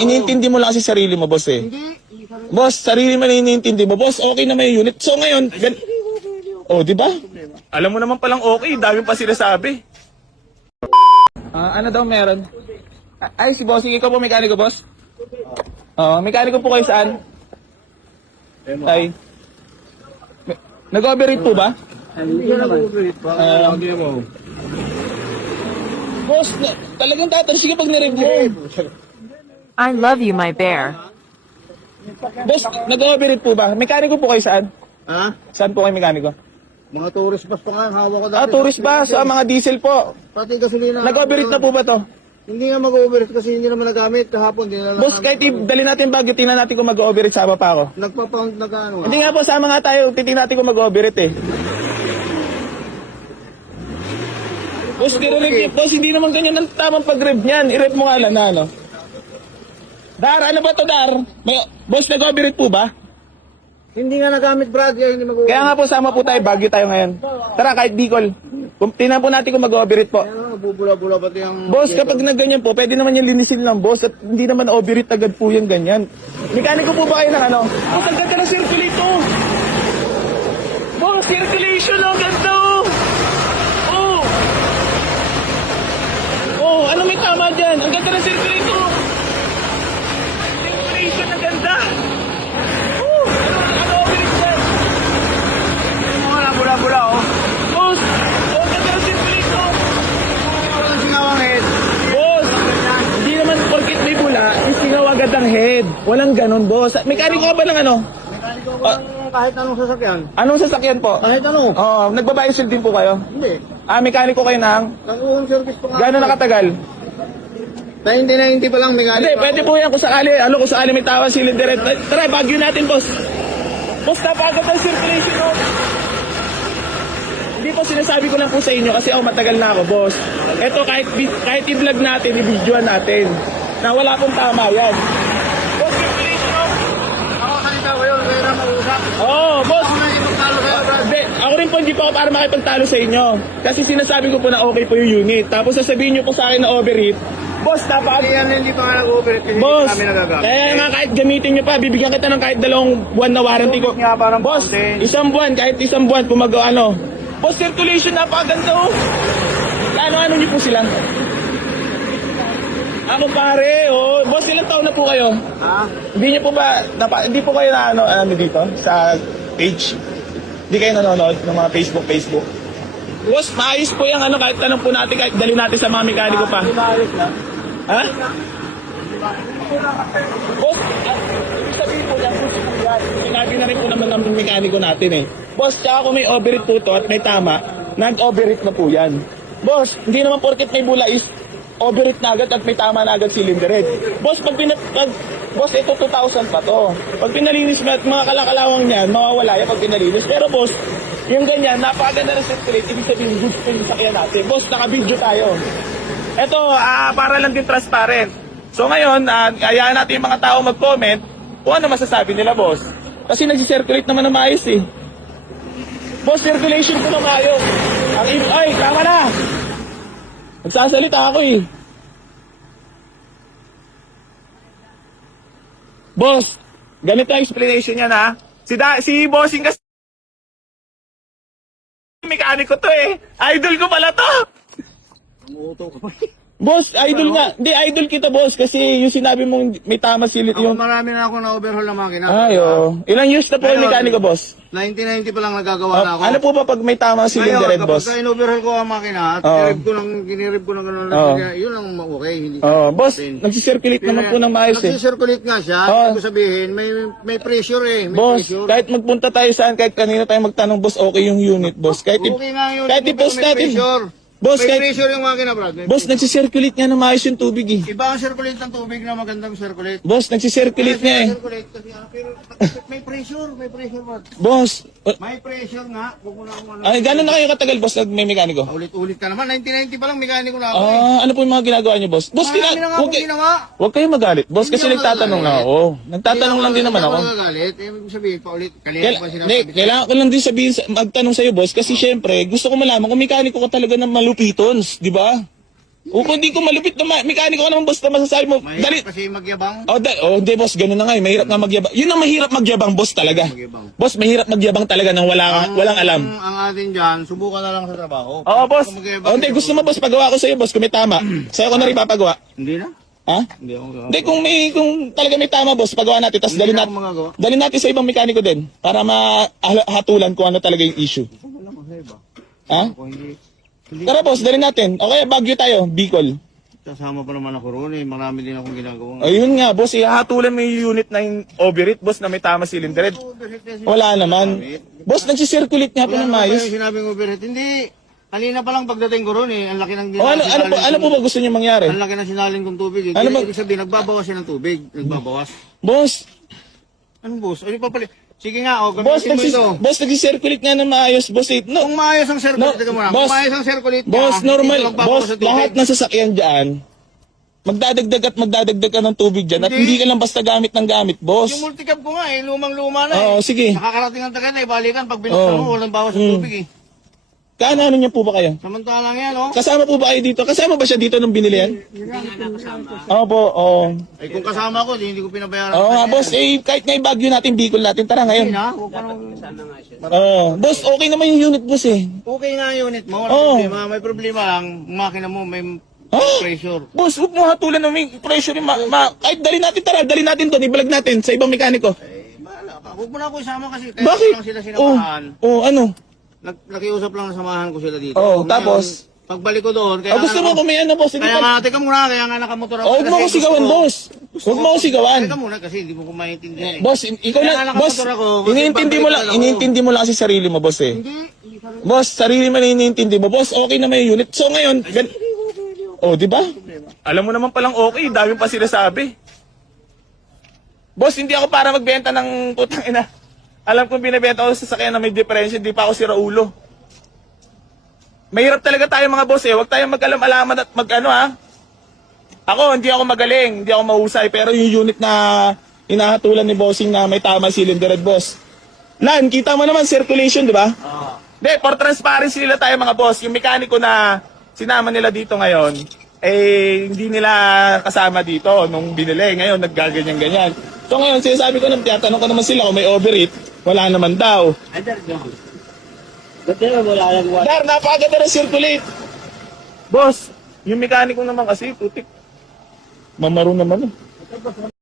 Iniintindi mo lang kasi sarili mo, boss eh. Hindi. Boss, sarili mo na iniintindi mo. Boss, okay na may unit. So ngayon, oh, di ba? Alam mo naman palang okay, dami pa sila sabi. Ano daw meron? Ay, si boss, ikaw po mekaniko, boss? Mekaniko po kayo saan? Ay. Nag-overheat po ba? Hindi ka nag-overheat. Boss, talagang tatansi ka pag nireview. I love you, my bear. Boss, nag-overheat po ba? Mekaniko po kayo saan? Ha? Saan po kayo mekaniko? Mga tourist bus pa nga, hawak ko dati. Tourist bus, mga diesel po. Pati gasolina. Nag-overheat na po ba to? Hindi nga mag-overheat kasi hindi naman nagamit kahapon. Hindi na Boss, kahit dali natin Baguio, tingnan natin kung mag-overheat, sama pa ako. Nagpa-pound na gaano. Hindi nga po, sama nga tayo, titingnan natin kung mag-overheat eh. Boss, boss, hindi naman ganyan ang tamang pag-rev niyan. I-rev mo nga lang na, ano. Dar, ano ba to, Dar? Boss, nag-overheat po ba? Hindi nga nagamit, Brad. Kaya hindi mag-overheat. Kaya nga po, sama po tayo, Baguio tayo ngayon. Tara, kahit Bicol. Tingnan po natin kung mag-overheat po. Kaya bubula-bula pati ang... Boss, kapag nagganyan po, pwede naman yung linisin lang, boss. At hindi naman overheat agad po yung ganyan. Mekaniko po ba kayo ng ano? Boss, ang ganda ng circulator. Boss, circulation, ang ganda. Oh. Oh, ano may tama dyan? Ang ganda ng circulator. Circulation, ang ganda. Oh, ano overheat dyan? Wala, bula-bula, oh. Boss, ang ganda ng circulator. Ang singawang head. Boss, hindi naman porkit may bula, isingaw agad ang head. Walang ganun, boss. Mekaniko ka ba ng ano? Mekaniko ko kahit anong sasakyan. Anong sasakyan po? Kahit ano. Nagbabayad din po kayo? Hindi. Mekaniko kayo ng? Nag-uong service pa nga. Gano'n nakatagal? 90 pa lang mekaniko. Hindi, pwede po yan kung sakali. Kung sakali may tawa cylinder. Tara, Baguio natin, boss. Boss, napagod ang circulation, no? Hindi po, sinasabi ko lang po sa inyo kasi ako matagal na ako, boss. Eto, kahit i-vlog natin, i-videoan natin, na wala pong tama yan. Boss, circulation, no? Ako salita ko yun. Kaya na mag-usap. Boss. Ako na yung magtalo sa'yo, Brad. Hindi, ako rin po hindi po ako para makipagtalo sa inyo. Kasi sinasabi ko po na okay po yung unit. Tapos sasabihin nyo po sa akin na overheat. Boss, Hindi pa nga nag-overheat kasi Boss, hindi kami nagagamit. kaya nga kahit gamitin nyo pa, bibigyan kita ng kahit 2 buwan na warranty ko. Nga, parang Boss, fountain. 1 buwan, kahit 1 buwan, kung ano. Boss, circulation, napakaganda oh. Ano nyo po sila? Ako pare, oh. Boss, ilang taon na po kayo? Ha? Hindi nyo po ba, hindi po kayo na ano dito, sa page? Hindi kayo nanonood ng mga Facebook? Boss, maayos po yung ano, kahit tanong po natin, kahit dali natin sa mga mekaniko pa. Hindi maayos na. Ha? Boss, ibig sabihin po yan, boss po yan. Sinabi na rin po naman ng mekaniko natin eh. Boss, tsaka kung may overheat po to at may tama, nag-overheat na po yan. Boss, hindi naman porket may bula is overheat na agad at may tama na agad cylinder head. Boss, boss, ito 2,000 pa to. Pag pinalinis mo at mga kalakalawang niyan, mawawala yan pag pinalinis. Pero boss, yung ganyan, napakaganda ng circulate, ibig sabihin, goods po yung sakyan natin. Boss, naka-video tayo. Ito, para lang din transparent. So ngayon, hayaan natin yung mga tao mag-comment kung ano masasabi nila, boss. Kasi nag-circulate naman na maayos eh. Boss, circulation ko na maayos. Ay, tama na! Nagsasalita ako eh. Boss, ganito ang explanation niya na. Si Bossing kasi mekaniko to eh. Idol ko pala to. Umuuto ko. Boss, idol nga. Hindi, idol kita, boss. Kasi yung sinabi mong may tama silit yung... Marami na ako na-overhaul na makina. Ilang years na po yung mekaniko, boss? 1990 pa lang nagagawa na ako. Ano po ba pag may tama cylinder head, boss? Kapag in-overhaul ko ang makina at ginirib ko ng gano'n, yun ang okay. Hindi Boss, nagsisirculate naman po ng maayos eh. Nagsisirculate nga siya. Ibig sabihin, may pressure eh. May Boss, pressure. kahit magpunta tayo saan, kahit kanino tayo magtanong, boss, okay yung unit, boss. Kahit Okay nga yun. kahit i-post May natin. pressure. Boss, May kahit... pressure yung makina, Brad. Boss, nagsisirculate nga ng maayos yung tubig eh. Iba ang circulate ng tubig na magandang circulate. Boss, nagsisirculate nga eh. Circulate kasi, pero may pressure, Brad. Boss, May pressure nga. Huwag mo na akong ano. gano'n na kayo katagal, boss, may mekaniko? Ulit-ulit ka naman. 1990 pa lang mekaniko na ako eh. Ano po yung mga ginagawa niyo, boss? Boss, Marami na nga akong ginawa. Huwag kayong magalit, boss, kasi Hindi ako nagtatanong lang magagalit. ako. Nagtatanong lang din naman ako. Hindi ako magagalit. Ibig sabihin, paulit. Kanina pa sinasabi. Kailangan ko lang din sabihin, magtanong sa'yo, boss, kasi syempre, gusto ko malaman kung mekaniko ka talaga ng malupitons, di ba? Kung hindi ko malupit na mekaniko ka naman, boss, na masasabi mo, dali. Mahirap kasi magyabang. Hindi, boss, ganun na nga, mahirap nga magyabang. Yun ang mahirap magyabang, boss, talaga. Magyabang. Boss, mahirap magyabang talaga nang walang alam. Ang atin dyan, subukan na lang sa trabaho. Oo, boss. Kung magyabang, Hindi, gusto mo, boss, pagawa ko sa'yo, boss, kung may tama. Sa'yo ko na rin papagawa. Hindi na. Ha? Hindi ako. Hindi, kung talaga may tama, boss, pagawa natin, tapos Hindi na ako magagawa. dalhin natin sa ibang mekaniko din, para mahatulan kung ano talaga yung issue. Wala mo sa iba. Ha? Kung hindi Tara, boss, dalhin natin. Okay, Baguio tayo, Bicol. kasama pa naman ako roon eh. Marami din akong ginagawa. Ayun nga, boss, ihatulan mo yung unit na yung overheat, boss, na may tama cylinder head. Wala naman. Boss, nagsisirculate nga po ng Wala naman maayos. yung sinabing overheat. Hindi. Kanina pa lang pagdating ko roon eh. Ang laki ng Ano po ba gusto niyo mangyari? Ang laki ng sinalin kong tubig eh. Ano Kaya ba- ibig sabihin, nagbabawas siya ng tubig. Nagbabawas. Boss, Anong boss? Ano pa pala? Sige nga, gamitin mo ito. boss, nagsisirculate nga ng maayos, boss. No, Kung maayos ang circulate, teka muna. boss, Kung maayos ang circulate boss, niya, normal, hindi ka magbabawas boss, sa tubig. lahat ng sasakyan dyan, magdadagdag ka ng tubig dyan, at Hindi. hindi ka lang basta gamit ng gamit, boss. Yung multicab ko nga eh, lumang-luma na Oo, eh. sige. Nakakarating ang taga na eh, balikan. Pag binuksan Oo. mo, walang bawas sa tubig eh. Kaano niyo po ba kayo? Samantalang yan, oh. Kasama po ba kayo dito? Kasama ba siya dito nung binili yan? Opo, oo. Ay, kung kasama ko, hindi ko pinabayaran. Oo nga, boss, kahit nga yung Baguio natin, Bicol natin, tara ngayon. Hindi na, huwag pa naman. Oo, boss, okay naman yung unit, boss eh. Okay nga yung unit mo, walang Oo. problema. May problema lang, ang makina mo may Ah! pressure. Boss, huwag mo hatulan ng may pressure yung ay, dali natin to, ibalag natin sa ibang mekaniko. Eh, bahala ka. Huwag mo na ako isama kasi kaya Bakit? lang sila sinamahan. Ano? Nakiusap lang na samahan ko sila dito. Oo, Ngayon, tapos? pagbalik ko doon, kaya Gusto mo kung may ano, boss, hindi Kaya pa. nga, teka muna, kaya nga nakamotor ako. Huwag mo Kasi ko sigawan, gusto- boss. Huwag mo ko sigawan. Teka muna kasi hindi mo ko maintindihan eh. Boss, ikaw Kaya lang, nga boss, nakamotor ako, kasi iniintindi mo lang, babalik ako. iniintindi mo lang kasi sarili mo, boss eh. Hindi. Boss, sarili mo na iniintindi mo. Boss, okay naman yung unit. So ngayon, oh, di ba? Alam mo naman palang okay, dami pa sila sabi. Boss, hindi ako para magbenta ng putang ina. Alam kong binibenta ko sa sasakyan na may diferensya, hindi pa ako si Raulo. Mahirap talaga tayo mga boss eh. Huwag tayong mag-alam-alaman at mag-ano ha. Ako, hindi ako magaling, hindi ako mahusay. Pero yung unit na hinahatulan ni bossing na may tama cylinder head, boss. Lan, kita mo naman circulation, di ba? Hindi, for transparency nila tayo mga boss. Yung mekaniko na sinama nila dito ngayon, eh, hindi nila kasama dito nung binili. Ngayon, naggaganyan-ganyan. So ngayon, sinasabi ko naman, tinatanong ko naman sila kung may overheat. Wala naman daw. Dar, napakaganda ng circulate. Boss, yung mekaniko naman kasi, putik. Mamaro naman eh.